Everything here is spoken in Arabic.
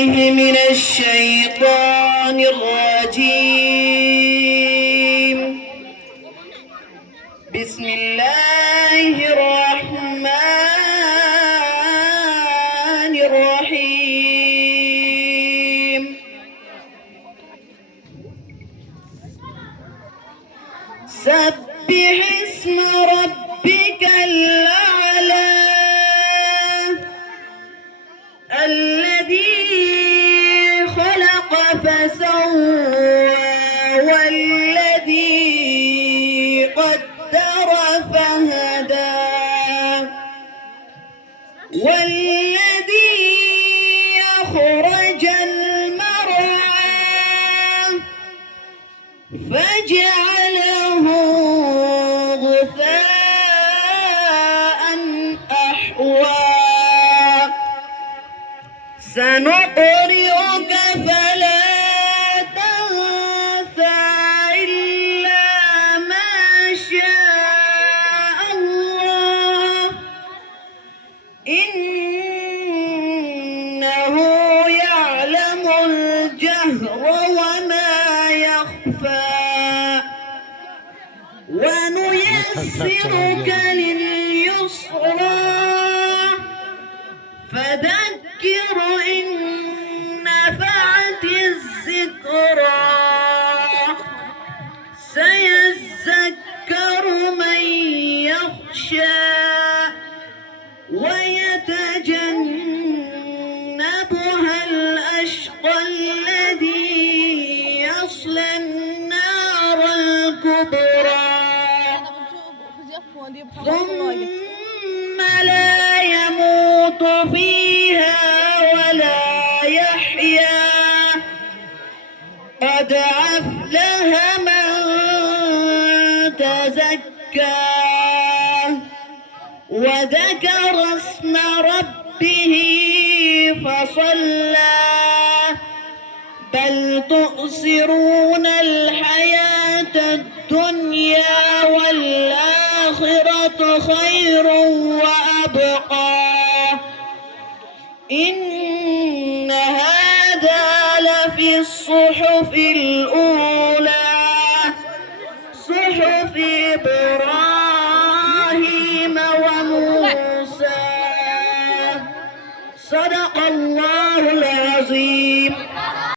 بالله من الشيطان الرجيم. بسم الله الرحمن الرحيم. سبح اسم ربك الأعلى الذي خلق فسوى والذي قدر فهدى والذي أخرج المرعى فجعله غثاء أحوى سنقرئك فلا تنسى إلا ما شاء الله إنه يعلم الجهر وما يخفى ونيسرك لليسرى فذكر إن نفعت الذكرى سيذكر من يخشى ويتجنبها الأشقى الذي يصلى النار الكبرى ثم لا يموت فيها ولا يحيا قد أفلح من تزكى وذكر اسم ربه فصلى بل تؤثرون الحياة الدنيا والآخرة خير وأبقى إن هذا لفي الصحف الأولى صحف إبراهيم وموسى صدق الله العظيم.